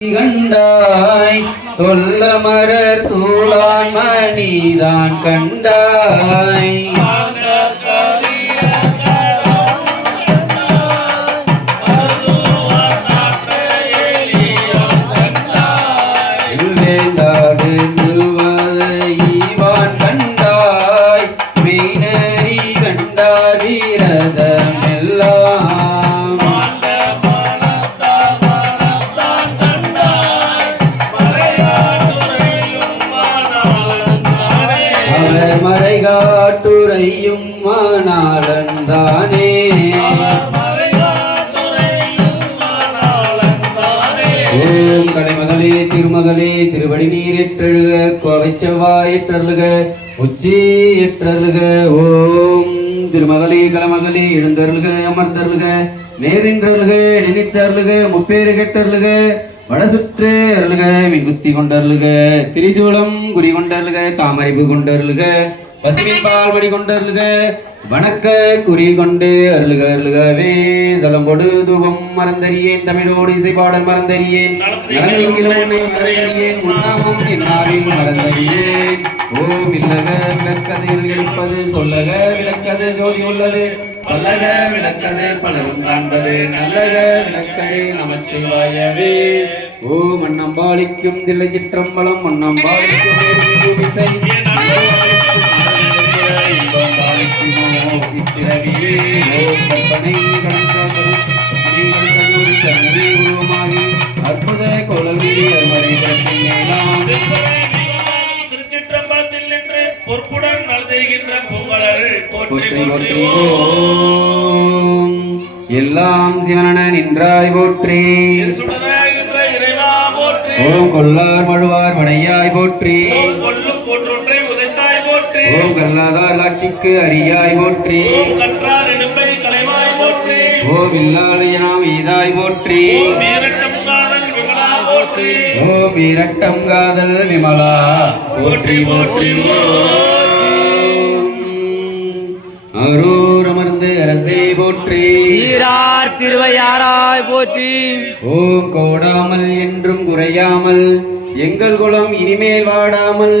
கண்டாய் தொல்ல தொல்லமரர் சூழான் மணிதான் கண்டாய். அவர் மறைகாட்டுரையும் மானாளந்தானே ஓம் கலைமகளே திருமகளே திருவடி நீர் எற்றழுக கோவை செவ்வாய் எற்றருளுக உச்சி எற்றருளுக ஓம். திருமகளே கலமகளே எழுந்தருளுக அமர்ந்தருளுக நேரின்றருளுக நினைத்தருளுக முப்பேறு கெட்டருளுக வடசுற்று அருளுக மின்குத்தி கொண்டருளுக திரிசூலம் குறி கொண்டருளுக தாமரைப்பு கொண்டருளுக பசுவின் பால் மடி கொண்டருளுக வணக்க குறி கொண்டு அருளுக அருளுகவே. சலம்பொடு தூபம் மறந்தறியேன் தமிழோடு இசை பாடல் மறந்தறியேன் மறந்தறியேன். ஓம் இல்லக விளக்கதில் எழுப்பது சொல்லக விளக்கது ஜோதி உள்ளது. பல்லக விளக்கது பலரும் காண்பது நல்லக விளக்கடே நமச்சிவாயவே. ஓம் அன்னம்பாளிக்கும் தில்லை சிற்றம்பலம் அன்னம்பாளிக்கும் பூமிசை அற்புத கோலவி அருமறை திருச்சிற்றம்பலத்தில் நின்று பொற்புடன் நல்தெய்கின்ற பொங்கலர்கள் எல்லாம் சிவனன நின்றாய் போற்றி. ஓம் கொல்லார் மழுவார் வடையாய் போற்றி. கொல்லும் போற்றொன்றை ஓம் கல்லாதார் காட்சிக்கு அரியாய் போற்றி. ஓம் இல்லாளியனாம் ஈதாய் போற்றி. ஓம் வீரட்டம் காதல் விமலா போற்றி. போற்றி அமர்ந்து அரசே போற்றி. சீரார் திருவையாராய் போற்றி. ஓம் கோடாமல் என்றும் குறையாமல் எங்கள் குலம் இனிமேல் வாடாமல்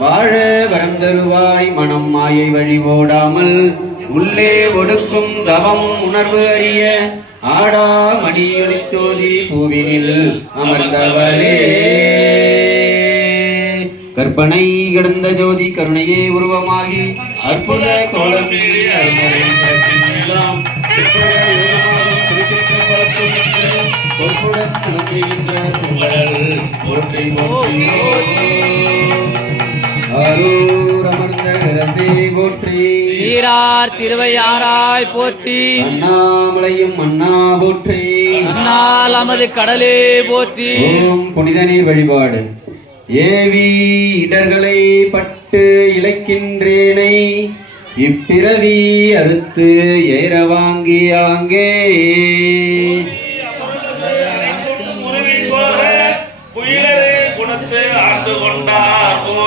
வாழ வரம் தருவாய் மனம் மாயை வழி ஓடாமல் உள்ளே ஒடுக்கும் தவம் உணர்வு அறிய ஆடா மடியொலி சோதி பூவினில் அமர்ந்தவளே. கற்பனை கிடந்த ஜோதி கருணையே உருவமாகி அற்புத கோலமேறி அருமறை பொறுப்புடன் நடத்துகின்ற புகழ் சீரார் திருவையாராய் போற்றி. அண்ணாமலையும் அண்ணா போற்றி. அண்ணால் அமது கடலே போற்றி. ஓம் புனித நீர் வழிபாடு. ஏவி இடர்களை பட்டு இழைக்கின்றேனை. இப்பிறவி அறுத்து ஏற வாங்கி ஆங்கே. ஆண்டு கொண்டார்.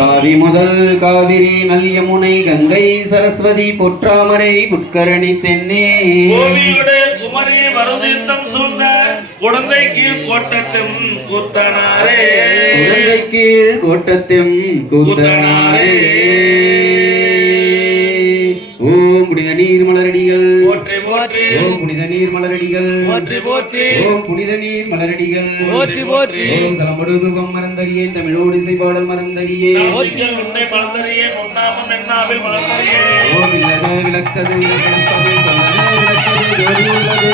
காவி முதல் காவிரி நல் யமுனை கங்கை சரஸ்வதி பொற்றாமரை புட்கரணி தென்னே. குமரி வருதீர்த்தம் சூழ்ந்த குழந்தை கீழ் கோட்டத்தும் கூத்தனாரே. குழந்தை கீழ் கோட்டத்தும் கூத்தனாரே. ஓம் புனித நீர் மலரடிகள். போற்றி போற்றி. ஓம் நீர் மலரடிகள். போற்றி போற்றி. ஓம் புனித நீர் மலரடிகள். போற்றி போற்றி. ஓம் தலமடு சுகம் மறந்தறியேன் தமிழோடு இசை பாடல் மலர்ந்தறியே ஓம் இல்லக விளக்கது விளக்கது சொல்லன விளக்கது ஜோதி உள்ளது.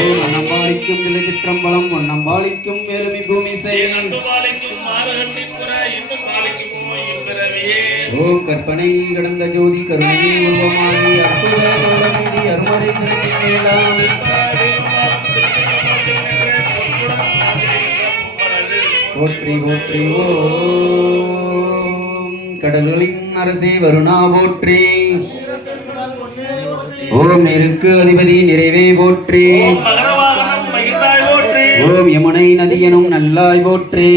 ஓம் அன்னம்பாளிக்கும் தில்லை சிற்றம்பலம் ஒன்னம்பாளிக்கும் மேலுமி பூமி செய் ஓம் கற்பனை கடந்த ஜோதி கருணை உருவமாகி அற்புத அருமறை போற்றி போற்றி ஓம். கடல்களின் அரசே வருணா போற்றி. ஓம் நெருக்கு அதிபதி நிறைவே போற்றி. ஓம் யமுனை நதியனும் நல்லாய் போற்றி.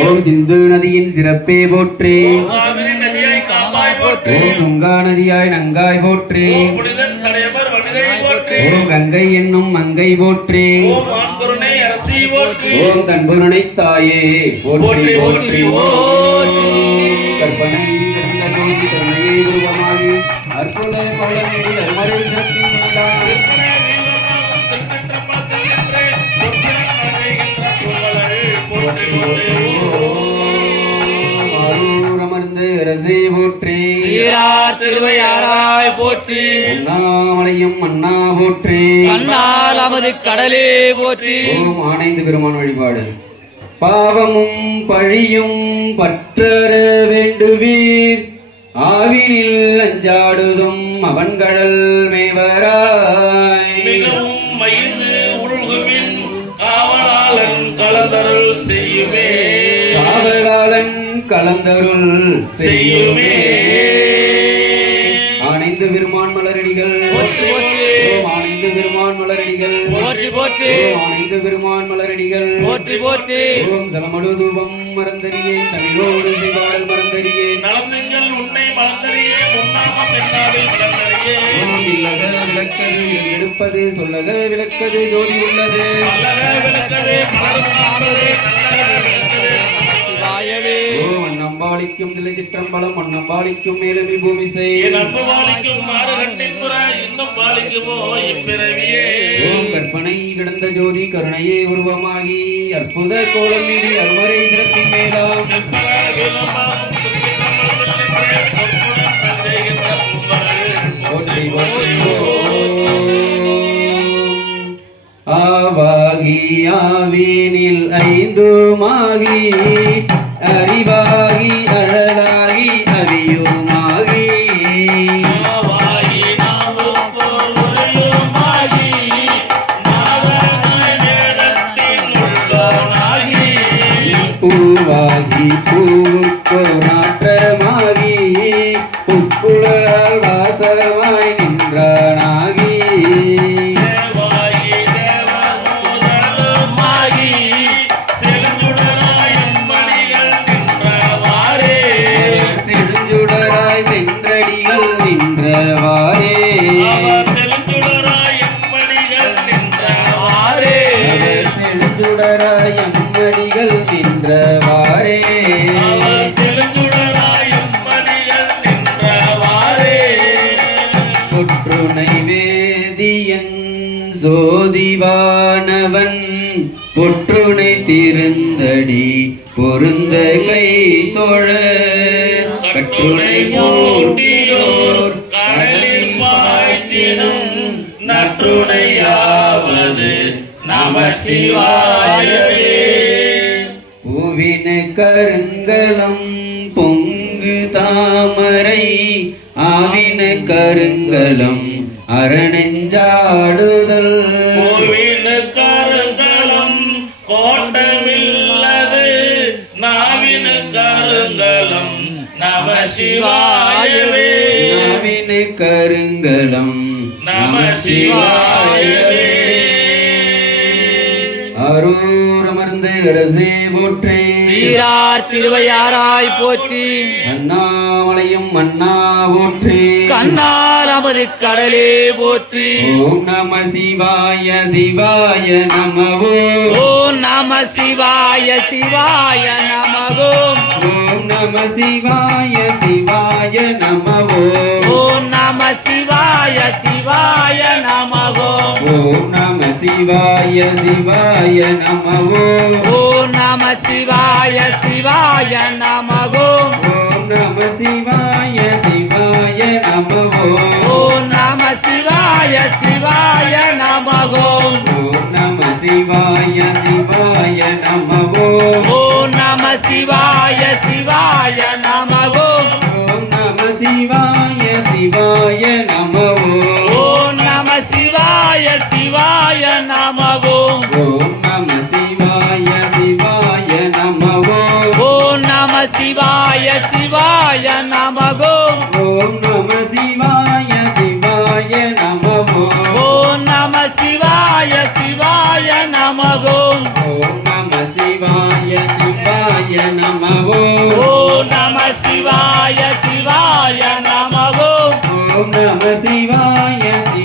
ஓம் சிந்து நதியின் சிறப்பே போற்றி. ஓம் துங்கா நதியாய் நங்காய் போற்றி. ஓம் கங்கை என்னும் மங்கை போற்றி. ஓம் கண்புருணை தாயே போற்றி போற்றி. கற்பனை அற்புத சிறப்பின் அமர்ந்து ரசி போற்றி. சீரார் திருவையாராய் போற்றி. அண்ணாமலையும் அண்ணா போற்றி. கண்ணால் அமது கடலே போற்றி. ஓம் ஆனைந்து பெருமான் வழிபாடு. பாவமும் பழியும் பற்றற வேண்டுவீர். ஆவினில் அஞ்சாடுதும் அவன்கடல் மேவராய். செய்யுமே. ஆனைந்து பெருமான் மலரடிகள். ஆனைந்து பெருமான் மலரடிகள். போற்றி போற்றி. பெருமான் மலரடிகள். போற்றி போற்றி. ஓம் தலமடு தூபம் மறந்தறியேன் தமிழோடு நலந்தங்கள் உன்னை உன்னாக பெண்ணாவில் இல்லக விளக்கது எடுப்பது சொல்லக விளக்கது ஜோதி உள்ளது. மலர காப்பதே நல்ல விளக்கவே சிவாயவே ஓம் அன்னம்பாளிக்கும் திலை சிற்றம்பலம் அன்னம்பாளிக்கும் மேலவி பூமி செய் என் அன்பு பாலிக்கும் மாறு கண்டின் புற இன்னும் பாலிக்குமோ இப்பிறவியே. ஓம் கற்பனை கிடந்த ஜோதி கருணையே உருவமாகி அற்புத கோலம் மீறி அருமறை சிறப்பின் மேலாம் ஆவாகி ஆவினில் ஐந்துமாகி. புக்குழல் வாசமாய் நின்றார். சோதிவானவன் பொற்றுனை திருந்தடி பொருந்த கை தோழ. கட்டுரை மூட்டியோர் கடலில் பாய்ச்சினும் நற்றுணையாவது நம சிவாயே பூவின கருங்கலம் பொங்கு தாமரை ஆவின கருங்கலம் அரண் கருங்கலம் நம சிவாயவே. ஆவின கருங்கலம் நம சிவாயவே. அமர்ந்து அரசே போற்றே. சீரார் திருவையாராய் போற்றி. அண்ணாமலையும் அண்ணா போற்றே. கண்ணால் அமது கடலே போற்றி. ஓம் நம சிவாய சிவாய நமவோ. ஓம் நம சிவாய சிவாய நமவோம் ஓம் நம சிவாய சிவாய நமவோ. ஓம் நம சிவாய சிவாய ஓம் நம சிவாய சிவாய நமவோ ஓம் நம சிவாய சிவாய நமவோம் ஓம் நம சிவாய சிவாய நமவோ ஓம் நம சிவாய சிவாய நமவோம் ஓம் நம சிவாய சிவாய நமவோ ஓம் நம சிவாய சிவாய நமவோம் ஓம் நம சிவாய சிவாய நமவோ ஓம் நம சிவாய சிவாய நமவோம் ஓம் நம சிவாய சிவாய நமவோ ஓம் நம சிவாய சிவாய நமவோம் ஓம் நம சிவாய சிவாய நமவோ ஓம் நம சிவாய சிவாய நமவோம் ஓம் நம சிவாய சிவாய நமவோ ஓம் நம சிவாய சிவாய நமவோம் ஓம் நம சிவாய சிவாய நமவோ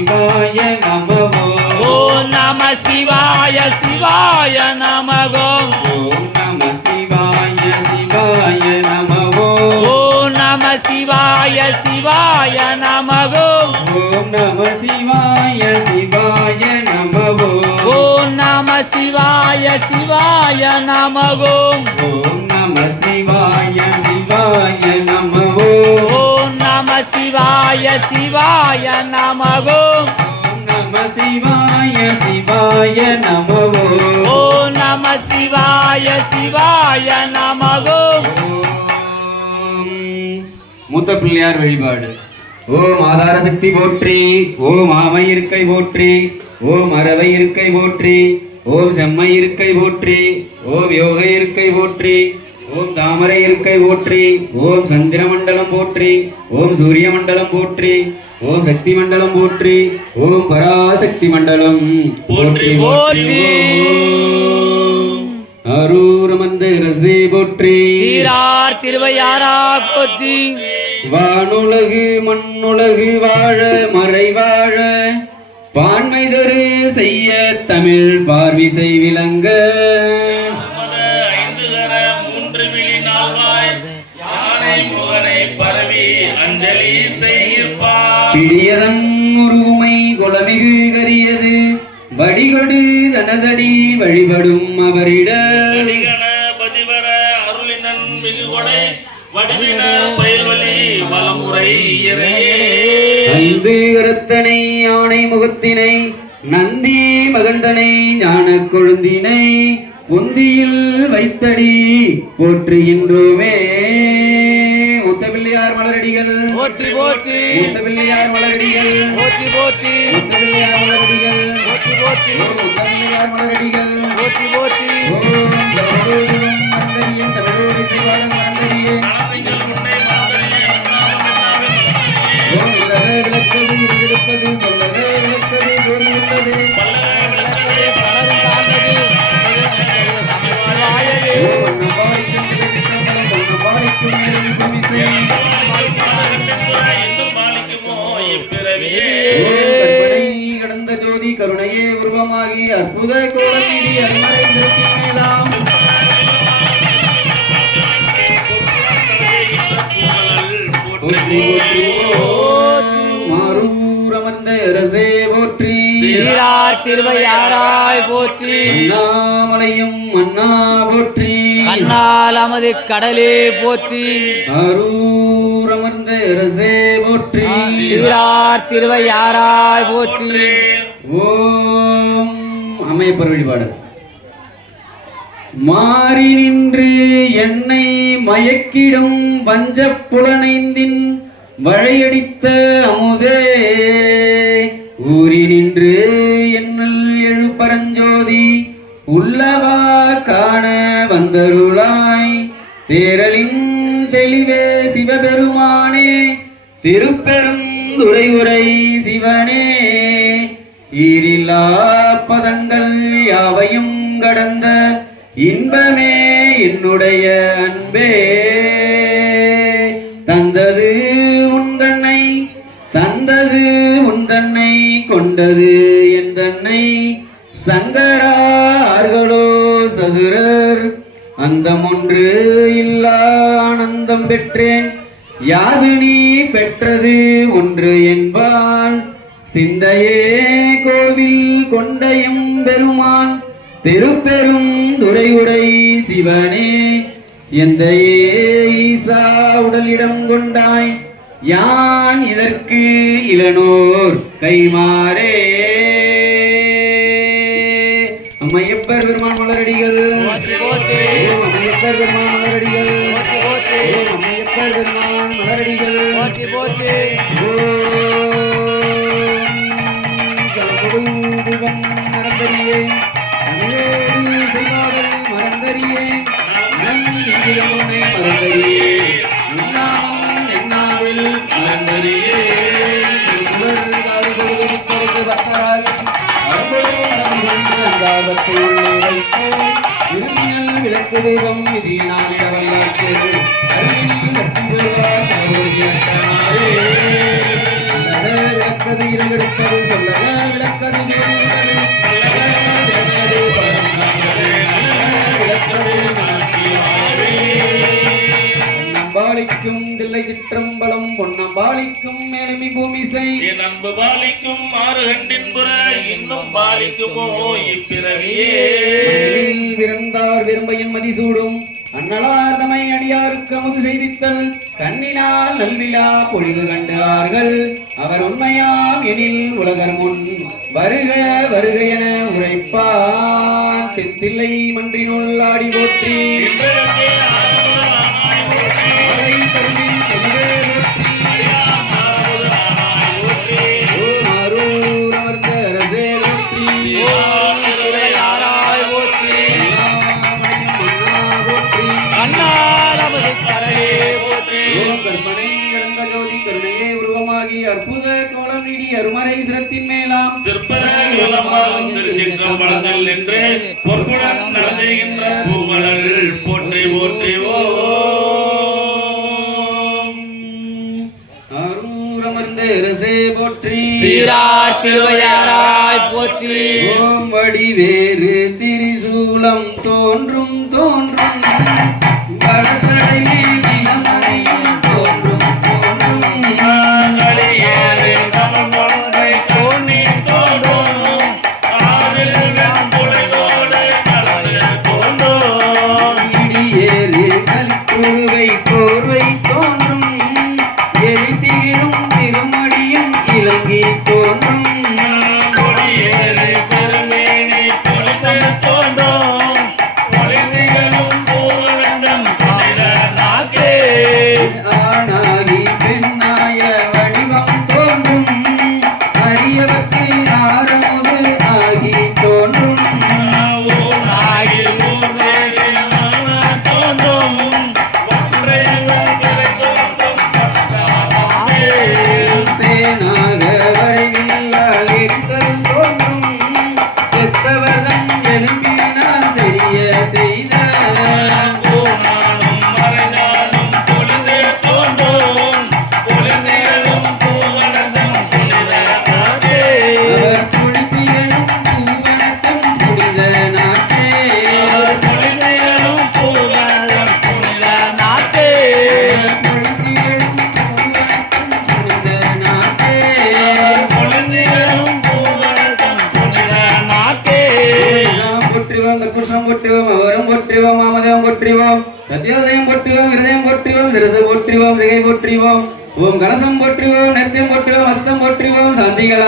சிவாய சிவாய நமகோம் ஓம் நம சிவாய சிவாய நமவோ ஓம் நம சிவாய சிவாய நமகோம் ஓம் நம சிவாய சிவாய நமவோ ஓம் நம சிவாய சிவாய நமகோம் ஓம் நம சிவாய சிவாய நமவோ ஓம் நம சிவாய சிவாய நமகோம் ஓம் நம சிவாய சிவாய நமவோ ஓம் நம சிவாய சிவாய நமகோம் ஓம். மூத்த பிள்ளையார் வழிபாடு. ஓம் ஆதார சக்தி போற்றி ஓம் ஆமை இருக்கை போற்றி ஓம் அரவை இருக்கை போற்றி ஓம் செம்மை இருக்கை போற்றி ஓம் யோக இருக்கை போற்றி ஓம் தாமரை இருக்கை போற்றி ஓம் சந்திர மண்டலம் போற்றி ஓம் சூரிய மண்டலம் போற்றி ஓம் சக்தி மண்டலம் போற்றி ஓம் பராசக்தி மண்டலம் போற்றி, போற்றி. ஓம் அரூர் மந்திரசே போற்றி. சீரார் திருவையாரா போற்றி. வானுலகு மண்ணுலகு வாழ மறைவாழ பான்மை தரு செய்ய தமிழ் பார்விசை விளங்க. பிடியதன் உருவுமை குலமிகு கரியது வடிகொடு தனதடி வழிபடும் அவரிட. ஐந்து கரத்தனை யானை முகத்தினை நந்தி மகண்டனை ஞான கொழுந்தினை பொந்தியில் வைத்தடி போற்றுகின்றோமே. போற்றி போற்றி. முத்தபிள்ளையார் மலரடிகள். போற்றி போற்றி. முத்தபிள்ளையார் மலரடிகள். போற்றி போற்றி. ஓம் முத்தபிள்ளையார் மலரடிகள். போற்றி போற்றி. தமிழோடும் மறந்தறியும் தமிழோடு சிவாடும் மறந்தறியே மனதில் உன்னை உருவமாகி அற்புத கோலத்திடி அருமறை மாரூர் அமர்ந்த அரசே போற்றி. சீரார் திருவையாராய் போற்றி. அண்ணாமலையும் அண்ணா போற்றி. கண்ணால் அமது கடலே போற்றி. அரூர் அமர்ந்த அரசே போற்றி. சீரார் திருவையாராய் போற்றி. ஓம் அமையப்பர் வழிபாடு. மாறி நின்று என்னை மயக்கிடும் பஞ்சப் புலனைந்தின் வழையடித்த அமுதே. ஊறி நின்று என்னல் எழுப்பரஞ்சோதி உள்ளவா காண வந்தருளாய். தேரலின் தெளிவே சிவபெருமானே திருப்பெரும் உரை சிவனே. ஈரில்லா பதங்கள் யாவையும் கடந்த இன்பமே என்னுடைய அன்பே. தந்தது உந்தன்னை தந்தது உந்தன்னை கொண்டது என் தன்னை சங்கரார்களோ சதுரர் அந்தமொன்று இல்லா ஆனந்தம் பெற்றேன். யாது நீ பெற்றது ஒன்று என்பான். சிந்தையே கொண்டையும் பெருமான் திருப்பெரும் துறையுரை சிவனே. எந்த ஈசா உடலிடம் கொண்டாய் யான் இதற்கு இளனோர் கைமாறே. அம்மையப்பர் பெருமான் மலரடிகள். அம்மையப்பர் பெருமான் மலரடிகள். அம்மையப்பர் பெருமான் மலரடிகள். எடுத்தது சொல்லல விளக்கது பாலிக்கும் தில்லை சிற்றம்பலம் பொன்னம் பாலிக்கும் மேலமி பூமிசை. என் அன்பு பாலிக்கும் ஆறு புற இன்னும் பாலிக்குமோ இப்பிறவியே. விருந்தார் விரும்பையின் மதிசூடும். அண்ணலார்தமை அடியாருக்கு அமுது செய்தித்தல் கண்ணினால் நல்விழா பொழிவு கண்டார்கள். அவர் உண்மையாம் எனில் உலகர் முன் வருக வருக என உரைப்பான் செத்தில்லை மன்றினுள் போற்றி. மனம் வளர்ந்தல் நின்று பொற்புடன் நடந்துகின்ற பூமலர் போற்றி போற்றி ஓரமர்ந்தரசே போற்றி. வடிவேறு திரிசூலம் தோன்றும் தோன்றும்.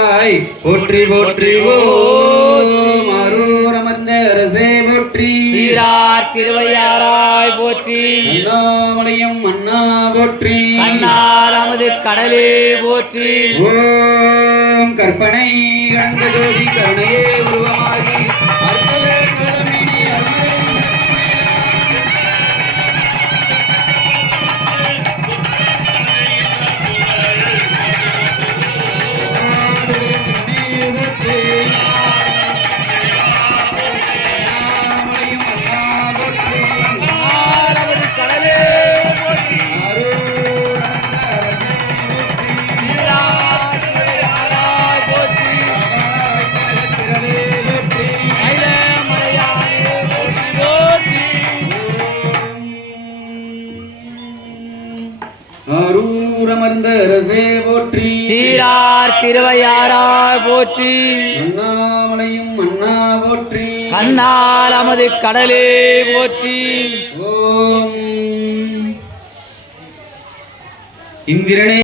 வாய் போற்றி போற்றி ஓம் அருணமர்ந்த அரசே போற்றி. சீரார் திருவையாராய் போற்றி. அண்ணாமலையும் அண்ணா போற்றி. அண்ணால் அமது கடலே போற்றி. ஓம் கற்பனை கண்ட ஜோதி கருணையே உருவாகி கடலே போற்றி. இந்திரனே